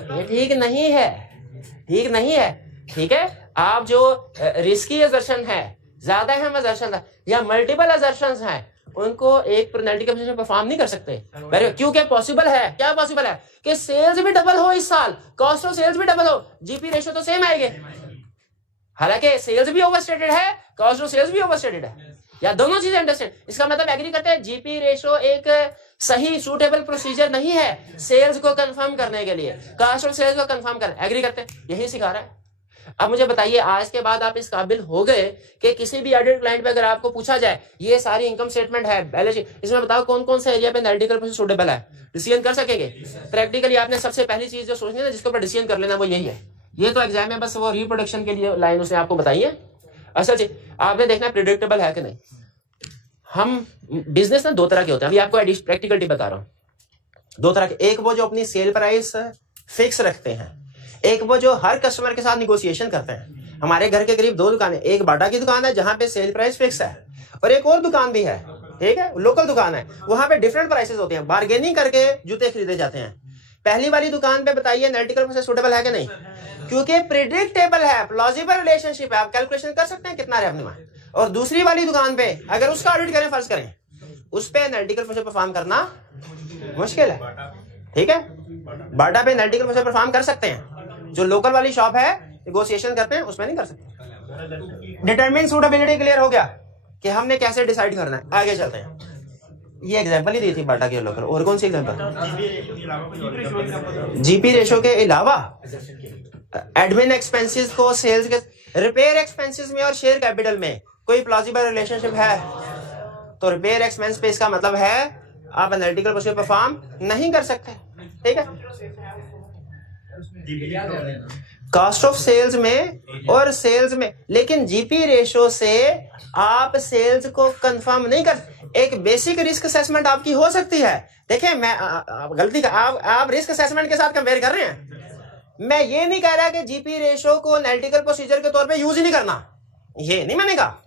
ये ठीक नहीं है, ठीक नहीं है, ठीक है। आप जो रिस्की असर्शन है, ज्यादा अहम असर्शन है या मल्टीपल असर्शंस हैं, उनको एक एनालिटिकल प्रोसीजर परफॉर्म नहीं कर सकते, क्योंकि पॉसिबल है, क्या पॉसिबल है कि सेल्स भी डबल हो इस साल, कॉस्ट ऑफ सेल्स भी डबल हो, जीपी रेशो तो सेम आएंगे। हालांकि सेल्स भी ओवरस्टेटेड है, कॉस्ट ऑफ सेल्स भी ओवरस्टेटेड है, या दोनों चीजें अंडरस्टैंड। इसका मतलब एग्री करते हैं जीपी रेशो एक सही सूटेबल प्रोसीजर नहीं है सेल्स को कंफर्म करने के लिए, कॉस्ट ऑफ सेल्स को कंफर्म करने, एग्री करते हैं, यही सिखा रहा है। अब मुझे बताइए, आज के बाद आप इस काबिल हो गए कि किसी भी ऑडिट क्लाइंट पे अगर आपको पूछा जाए ये सारी इनकम स्टेटमेंट है, बैलेंस शीट, इसमें बताओ कौन कौन सा एरिया पे एनालिटिकल प्रोसीजर सूटेबल है, डिसीजन कर सकेंगे? प्रैक्टिकली आपने सबसे पहली चीज जो सोचनी है ना, जिसके ऊपर डिसीजन कर लेना, वो यही है। ये तो एग्जाम में बस वो रिप्रोडक्शन के लिए लाइन उसने आपको बताई है। असल जी आपने देखना प्रिडिक्टेबल है कि नहीं। हम बिजनेस ना दो तरह के होते हैं, अभी आपको प्रैक्टिकल टिप बता रहा हूँ। दो तरह के, एक वो जो अपनी सेल प्राइस फिक्स रखते हैं, एक वो जो हर कस्टमर के साथ निगोशिएशन करते हैं। हमारे घर के करीब दो दुकानें, एक बाटा की दुकान है जहां पे सेल प्राइस फिक्स है, और एक और दुकान भी है, ठीक है, लोकल दुकान है, वहां पे डिफरेंट प्राइसेस होते हैं, बार्गेनिंग करके जूते खरीदे जाते हैं। पहली वाली दुकान पे बताइए एनालिटिकल प्रोसीजर सूटेबल है कि नहीं, क्योंकि प्रिडिक्टेबल है, प्लॉजिबल रिलेशनशिप है, आप कैलकुलेशन कर सकते हैं कितना रेवेन्यू है। और दूसरी वाली दुकान पे अगर उसका ऑडिट करें, फर्ज करें, उस पे एनालिटिकल प्रोसीजर परफॉर्म करना मुश्किल है, ठीक है। बाटा पे एनालिटिकल प्रोसीजर परफॉर्म कर सकते हैं, जो लोकल वाली शॉप है नेगोशिएशन करते हैं उसमें नहीं कर सकते। डिटरमिन सूटेबिलिटी क्लियर हो गया कि हमने कैसे डिसाइड करना है। आगे चलते हैं, ये एग्जांपल ही दी थी बाटा के लोकल, और कौन सी एग्जांपल? जीपी रेशो के अलावा एडमिन एक्सपेंसेस को सेल्स के, रिपेयर एक्सपेंसेस में और शेयर कैपिटल में कोई प्लॉजिबल रिलेशनशिप है तो रिपेयर एक्सपेंस पे इसका मतलब है आप एनालिटिकल प्रोसीजर परफॉर्म नहीं कर सकते, ठीक है। कॉस्ट ऑफ सेल्स में और सेल्स में, लेकिन जीपी रेशो से आप सेल्स को कंफर्म नहीं कर, एक बेसिक रिस्क असेसमेंट आपकी हो सकती है। देखिए मैं गलती का आप रिस्क असेसमेंट के साथ कंपेयर कर रहे हैं। मैं ये नहीं कह रहा कि जीपी रेशो को एनालिटिकल प्रोसीजर के तौर पे यूज ही नहीं करना, ये नहीं मैंने कहा।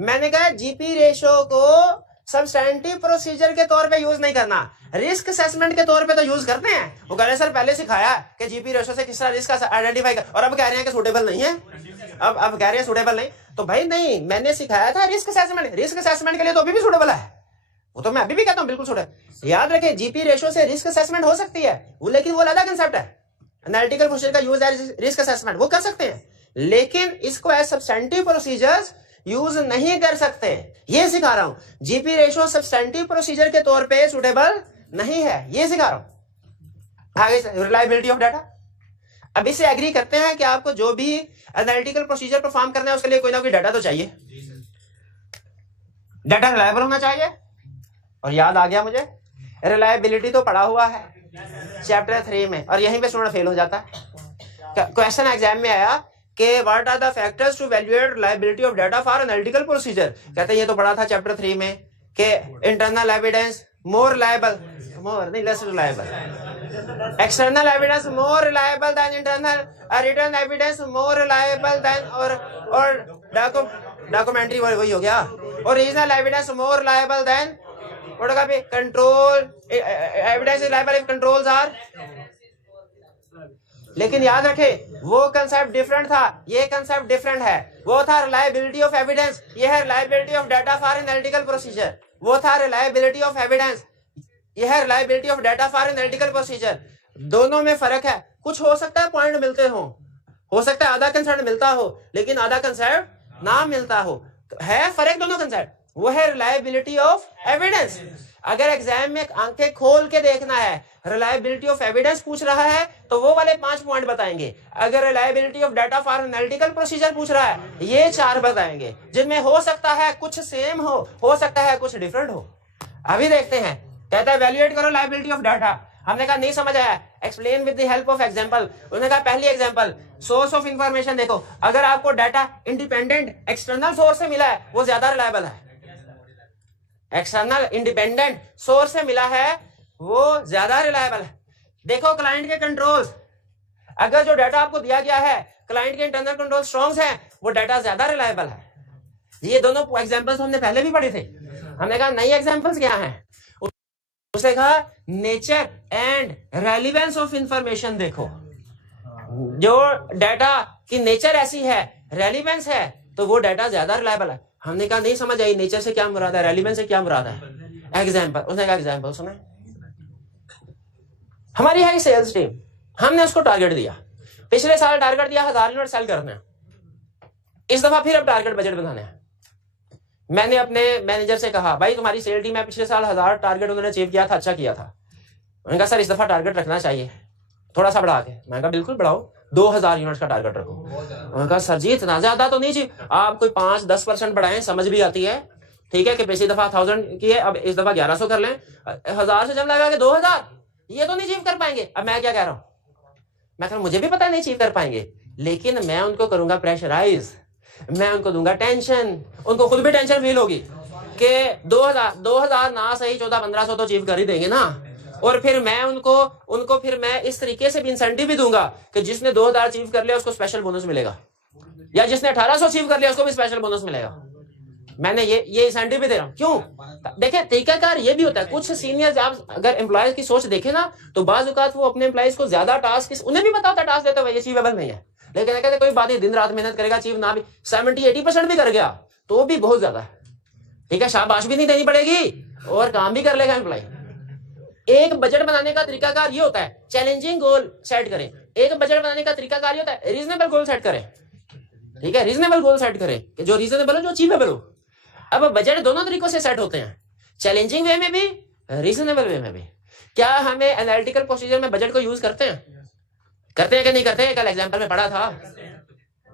मैंने कहा जीपी रेशो को सब्सटैंटिव प्रोसीजर के तौर पे यूज नहीं करना, रिस्क असेसमेंट के तौर पे तो यूज करते हैं। वो कह रहे सर पहले सिखाया कि जीपी रेशो से किस तरह रिस्क आइडेंटिफाई कर, और अब कह रहे हैं कि सूटेबल नहीं है, अब कह रहे हैं सूटेबल नहीं। तो भाई नहीं, मैंने सिखाया था रिस्क असेसमेंट, रिस्क असेसमेंट के लिए तो अभी भी सूटेबल है, वो तो मैं अभी भी कहता हूं बिल्कुल सूटेबल। याद रखें जीपी रेशो से रिस्क असेसमेंट हो सकती है, लेकिन वो अलग कंसेप्ट है। एनालिटिकल प्रोसीजर का यूज एज रिस्क असेसमेंट वो कर सकते हैं, लेकिन इसको एज सब्सटेंटिव प्रोसीजर्स यूज नहीं कर सकते। ये सिखा रहा हूं, जीपी रेशो सब्सटेंटिव प्रोसीजर के तौर पे सूटेबल नहीं है, ये सिखा रहा हूं। आगे रिलायबिलिटी ऑफ डाटा, अब इससे एग्री करते हैं कि आपको जो भी एनालिटिकल प्रोसीजर परफॉर्म करना है उसके लिए कोई ना कोई डाटा तो चाहिए, डाटा रिलायबल होना चाहिए। और याद आ गया मुझे, रिलायबिलिटी तो पढ़ा हुआ है चैप्टर 3 में, और यहीं पे स्टूडेंट फेल हो जाता है। क्वेश्चन एग्जाम में आया कि what are the factors to evaluate reliability of data for analytical procedure. कहते हैं ये तो पढ़ा था चैप्टर 3 में कि internal evidence more reliable, more नहीं less reliable, external evidence more reliable than internal, written evidence more reliable than oral documentary वही हो गया, और original evidence more reliable than what का भी control evidence reliable if controls are. लेकिन याद रखें वो कंसेप्ट डिफरेंट था, ये कंसेप्ट डिफरेंट है। वो था रिलायबिलिटी ऑफ एविडेंस, ये है reliability of data for analytical procedure. वो था रिलायबिलिटी ऑफ एविडेंस, ये है reliability of data for analytical procedure. दोनों में फर्क है। कुछ हो सकता है पॉइंट मिलते हो सकता है आधा कंसेप्ट मिलता हो लेकिन आधा कंसेप्ट ना मिलता हो, है फर्क दोनों कंसेप्ट। वो है रिलायबिलिटी ऑफ एविडेंस। अगर एग्जाम में आंखें खोल के देखना है, रिलायबिलिटी ऑफ एविडेंस पूछ रहा है तो वो वाले 5 पॉइंट बताएंगे। अगर reliability of data for analytical procedure पूछ रहा है ये 4 बताएंगे, जिनमें हो सकता है कुछ सेम हो सकता है कुछ डिफरेंट हो। अभी देखते हैं, कहता है वैल्यूएट करो लायबिलिटी ऑफ डाटा। हमने कहा नहीं समझ आया, explain with the help of example. उन्होंने कहा पहली एग्जांपल सोर्स ऑफ इंफॉर्मेशन देखो, अगर आपको डाटा इंडिपेंडेंट एक्सटर्नल सोर्स से मिला है वो ज्यादा रिलायबल है। एक्सटर्नल इंडिपेंडेंट सोर्स से मिला है वो ज्यादा रिलायबल है। देखो क्लाइंट के कंट्रोल्स, अगर जो डाटा आपको दिया गया है क्लाइंट के इंटरनल कंट्रोल स्ट्रॉन्ग है वो डाटा ज्यादा रिलायबल है। ये दोनों एग्जांपल्स हमने पहले भी पढ़े थे। हमने कहा नई एग्जांपल्स क्या हैं, उसने कहा nature and relevance of information. देखो जो डाटा की नेचर ऐसी है, रेलिवेंस है, तो वो डाटा ज्यादा रिलायबल है। हमने कहा नहीं समझ आई नेचर से क्या मुराद है, रेलिवेंस से क्या मुराद है। एग्जांपल, उसने कहा एग्जांपल सुने। हमारी है सेल्स टीम, हमने उसको टारगेट दिया, पिछले साल टारगेट दिया 1000 यूनिट सेल करना है, इस दफा फिर अब टारगेट बजट बनाना है। मैंने अपने मैनेजर से कहा भाई तुम्हारी सेल टीम है, पिछले साल 1000 टारगेट उन्होंने अचीव किया था, अच्छा किया था। उन्होंने कहा सर इस दफा टारगेट रखना चाहिए थोड़ा सा बढ़ा के। मैंने कहा बिल्कुल बढ़ाओ, 2000 यूनिट का टारगेट रखो। उन्होंने कहा सर जी इतना ज्यादा तो नहीं चाहिए, आप कोई 5-10% बढ़ाएं, समझ भी आती है, ठीक है कि पिछली दफा 1000 की है, अब इस दफा 1100 कर लें, 1000 से जब लगा के 2000, ये तो नहीं अचीव कर पाएंगे। अब मैं क्या कह रहा हूं, मैं कह रहा मुझे भी पता नहीं अचीव कर पाएंगे, लेकिन मैं उनको करूंगा प्रेशराइज, मैं उनको दूंगा टेंशन, उनको खुद भी टेंशन फील होगी कि 2000 ना सही 1400-1500 तो अचीव कर ही देंगे ना। और फिर मैं उनको फिर मैं इस तरीके से भी इंसेंटिव भी दूंगा कि जिसने 2000 अचीव कर लिया उसको स्पेशल बोनस मिलेगा, या जिसने 1800 अचीव कर लिया उसको भी स्पेशल बोनस मिलेगा। मैंने ये इंसेंटिव भी दे रहा हूं। क्यों? देखिए तरीकाकार ये भी होता है, कुछ सीनियर्स आप अगर एम्प्लॉयज की सोच देखे ना तो बाज औकात वो अपने एम्प्लॉयज को ज्यादा टास्क, उन्हें भी पता होता है टास्क देते हुए अचीवेबल नहीं है, लेकिन कहते कोई बात नहीं, दिन रात मेहनत करेगा, अचीव ना भी 70-80% भी कर गया तो भी बहुत ज्यादा है, ठीक है, शाबाश भी नहीं देनी पड़ेगी और काम भी कर लेगा एम्प्लॉय। एक बजट बनाने का तरीकाकार ये होता है, चैलेंजिंग गोल सेट करें। एक बजट बनाने का तरीकाकार ये होता है, रीजनेबल गोल सेट करें, ठीक है, रीजनेबल गोल सेट करें कि जो रीजनेबल हो, जो अचीवेबल हो। अब बजट दोनों तरीकों से सेट होते हैं, चैलेंजिंग वे में भी, रीजनेबल वे में भी। क्या हमें एनालिटिकल प्रोसीजर में बजट को यूज करते हैं कि नहीं करते? कल एग्जांपल में पढ़ा था।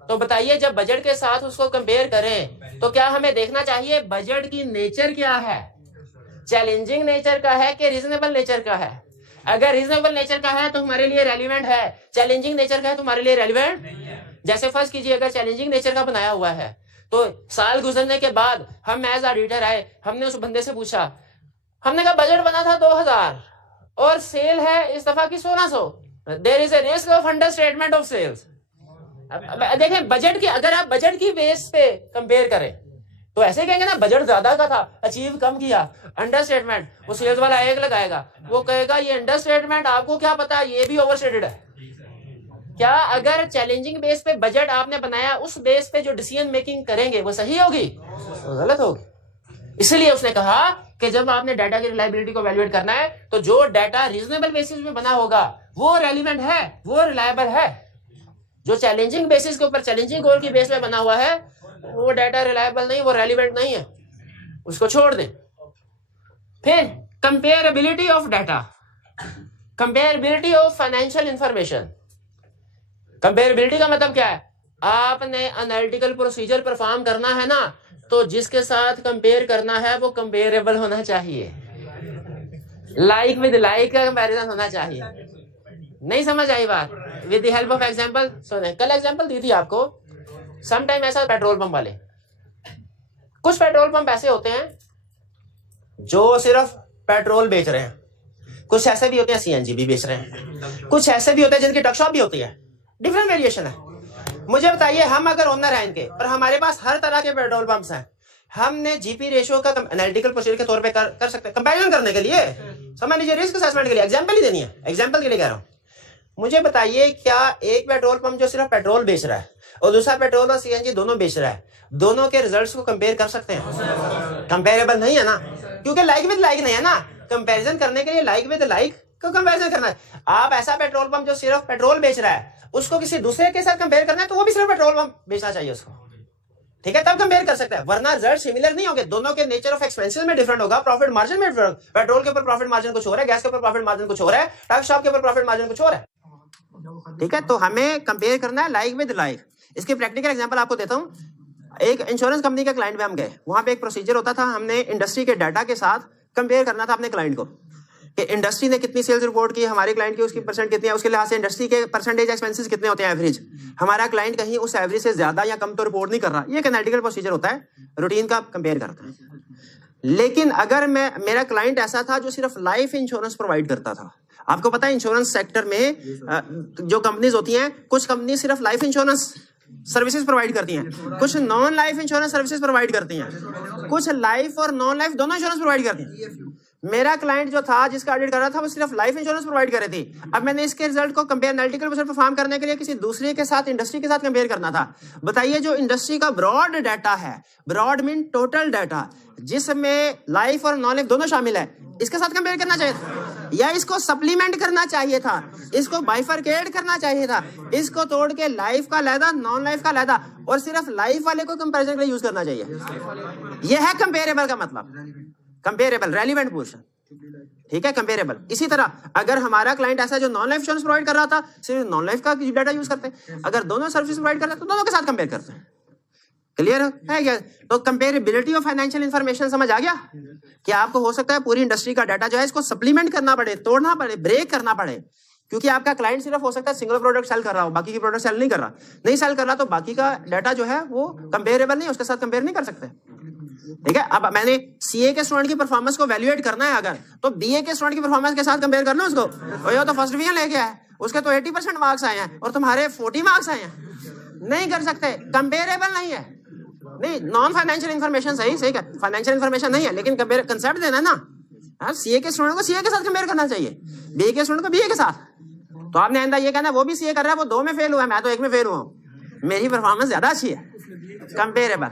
तो बताइए जब बजट के साथ उसको कंपेयर करें तो क्या हमें देखना चाहिए बजट की नेचर क्या है, चैलेंजिंग नेचर का है कि रीजनेबल नेचर का है। अगर रीजनेबल नेचर का है तो हमारे लिए रेलिवेंट है, चैलेंजिंग नेचर का है तो हमारे लिए रेलिवेंट। जैसे फर्स्ट कीजिए अगर चैलेंजिंग नेचर का बनाया हुआ है तो साल गुजरने के बाद हम एज ऑडिटर आए, हमने उस बंदे से पूछा, हमने कहा बजट बना था 2000 और सेल है इस दफा की 1600, there is a risk of understatement of sales. देखें बजट की, अगर आप बजट की बेस पे कंपेयर करें तो ऐसे कहेंगे ना बजट ज्यादा का था, अचीव कम किया, अंडरस्टेटमेंट। वो सेल्स वाला एक लगाएगा, वो कहेगा ये अंडरस्टेटमेंट, आपको क्या पता ये भी ओवरस्टेटेड है। क्या अगर चैलेंजिंग बेस पे बजट आपने बनाया, उस बेस पे जो डिसीजन मेकिंग करेंगे वो सही होगी? गलत होगी। इसलिए उसने कहा कि जब आपने डाटा की रिलायबिलिटी को वैल्यूएट करना है तो जो डाटा रीजनेबल बेसिस पे बना होगा वो रेलिवेंट है, वो रिलायबल है। जो चैलेंजिंग बेसिस के ऊपर, चैलेंजिंग गोल की बेस पे बना हुआ है वो डाटा रिलायबल नहीं, वो रेलिवेंट नहीं है, उसको छोड़ दें। फिर comparability of data, comparability of financial information. Comparability का मतलब क्या है? आपने एनालिटिकल प्रोसीजर परफॉर्म करना है ना, तो जिसके साथ कंपेयर करना है वो कंपेरेबल होना चाहिए, लाइक विद लाइक का कंपैरिजन होना चाहिए। नहीं समझ आई बात? With the help of example सुने। कल एग्जांपल दी थी आपको, सम टाइम ऐसा पेट्रोल पंप वाले, कुछ पेट्रोल पंप ऐसे होते हैं जो सिर्फ पेट्रोल बेच रहे हैं, कुछ ऐसे भी होते हैं सीएनजी भी बेच रहे हैं, कुछ ऐसे भी होते हैं जिनकी टकशॉप भी होती है, डिफरेंट वेरिएशन है। मुझे बताइए, हम अगर ओनर हैं इनके और हमारे पास हर तरह के पेट्रोल पंप्स हैं, हमने जीपी रेशियो का एनालिटिकल प्रोसीजर के तौर पे कर सकते हैं कंपैरिजन करने के लिए, समझ लीजिए रिस्क असेसमेंट के लिए, एग्जांपल ही देनी है, एग्जांपल के लिए कह रहा हूं। मुझे बताइए, क्या एक पेट्रोल पंप जो सिर्फ पेट्रोल बेच रहा है और दूसरा पेट्रोल और सीएनजी दोनों बेच रहा है, दोनों के रिजल्ट्स को कंपेयर कर सकते हैं? कंपेरेबल नहीं है ना, क्योंकि लाइक विद लाइक नहीं है ना। कंपैरिजन करने के लिए लाइक विद लाइक को कंपैरिजन करना है। आप ऐसा पेट्रोल पंप जो सिर्फ पेट्रोल बेच रहा है उसको किसी दूसरे के साथ कंपेयर करना है तो वो भी सिर्फ पेट्रोल पंप बेचना चाहिए उसको, ठीक है, तब कंपेयर कर सकते हैं, वरना रिजल्ट सिमिलर नहीं होंगे। दोनों के नेचर ऑफ एक्सपेंसेस में डिफरेंट होगा, प्रॉफिट मार्जिन में डिफरेंट, पेट्रोल के ऊपर प्रॉफिट मार्जिन कुछ हो रहा है, गैस के ऊपर प्रॉफिट मार्जिन कुछ हो रहा है, ट्रक शॉप के ऊपर प्रॉफिट मार्जिन कुछ हो रहा है, ठीक है। तो हमें कंपेयर करना है लाइक विद लाइक। इसके प्रैक्टिकल एग्जांपल आपको देता हूं। एक इंश्योरेंस कंपनी का क्लाइंट पे हम गए, वहां पे एक प्रोसीजर होता था, हमने इंडस्ट्री के डाटा के साथ कंपेयर करना था अपने क्लाइंट को कि इंडस्ट्री ने कितनी सेल्स रिपोर्ट की, हमारे क्लाइंट की उसकी परसेंट कितनी है, उसके लिहाज से इंडस्ट्री के परसेंटेज एक्सपेंसेस कितने होते हैं एवरेज, हमारा क्लाइंट कहीं उस एवरेज से ज्यादा या कम तो रिपोर्ट नहीं कर रहा। ये एक एनालिटिकल प्रोसीजर होता है, रूटीन का कंपेयर करता है। लेकिन अगर मेरा क्लाइंट ऐसा था जो सिर्फ लाइफ इंश्योरेंस प्रोवाइड करता था, आपको पता है इंश्योरेंस सेक्टर में जो कंपनीज होती हैं, कुछ कंपनी सिर्फ लाइफ इंश्योरेंस सर्विसेज प्रोवाइड करती हैं, कुछ non life insurance services provide करती हैं, कुछ लाइफ और नॉन लाइफ दोनों इंश्योरेंस प्रोवाइड करती हैं। मेरा क्लाइंट जो था जिसका ऑडिट कर रहा था वो सिर्फ लाइफ इंश्योरेंस प्रोवाइड कर रही थी। अब मैंने इसके रिजल्ट को कंपेयर एनालिटिकल प्रोसेस परफॉर्म करने के लिए किसी दूसरे के साथ, इंडस्ट्री के साथ कंपेयर करना था। बताइए, जो इंडस्ट्री का ब्रॉड डाटा है, ब्रॉड मीन टोटल डाटा, जिसमें लाइफ और नॉन लाइफ दोनों शामिल है, इसके साथ कंपेयर करना चाहिए था या इसको सप्लीमेंट करना चाहिए था, इसको बाइफरकेट करना चाहिए था, इसको तोड़ के लाइफ का अलहदा, नॉन लाइफ का अलहदा और सिर्फ लाइफ वाले को कंपैरिजन के लिए यूज करना चाहिए। यह है कंपेरेबल का मतलब, कंपेरेबल, रेलिवेंट पोर्शन, ठीक है, कंपेरेबल। इसी तरह अगर हमारा क्लाइंट ऐसा जो नॉन लाइफ इंश्योरेंस प्रोवाइड कर रहा था, सिर्फ नॉन लाइफ का डाटा यूज करते हैं, अगर दोनों सर्विस प्रोवाइड करते हैं तो दोनों के साथ कंपेयर करते हैं। क्लियर है क्या? तो कंपेरेबिलिटी ऑफ फाइनेंशियल इंफॉर्मेशन समझ आ गया कि आपको हो सकता है पूरी इंडस्ट्री का डाटा जो है इसको सप्लीमेंट करना पड़े, तोड़ना पड़े, ब्रेक करना पड़े, क्योंकि आपका क्लाइंट सिर्फ हो सकता है सिंगल प्रोडक्ट सेल कर रहा हो, बाकी की प्रोडक्ट सेल नहीं कर रहा, नहीं सेल कर रहा, तो बाकी का डाटा जो है वो कंपेरेबल नहीं, उसके साथ कंपेयर नहीं कर सकते, ठीक है। अब मैंने सीए के स्टूडेंट की परफॉर्मेंस को वैल्यूएट करना है अगर, तो बीए के स्टूडेंट की परफॉर्मेंस के साथ कंपेयर करना उसको, और ये तो फर्स्ट डिवीजन लेके आया है, उसके तो 80% मार्क्स आए हैं और तुम्हारे 40 मार्क्स आए हैं, नहीं कर सकते, कंपेरेबल नहीं है। नहीं, नॉन फाइनेंशियल इन्फॉर्मेशन सही क्या, फाइनेंशियल इन्फॉर्मेशन नहीं है, लेकिन कंपेयर कंसेप्ट देना है ना। सीए के स्टूडेंट को सीए के साथ कंपेयर करना चाहिए, बीए के स्टूडेंट को बीए के साथ। तो आपने आइंदा ये कहना वो भी सीए कर रहा है, वो 2 में फेल हुआ है, मैं तो 1 में फेल हुआ हूँ, मेरी परफॉर्मेंस ज्यादा अच्छी है, कंपेरेबल।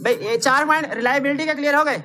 भाई ये 4 पॉइंट रिलायबिलिटी के क्लियर हो गए।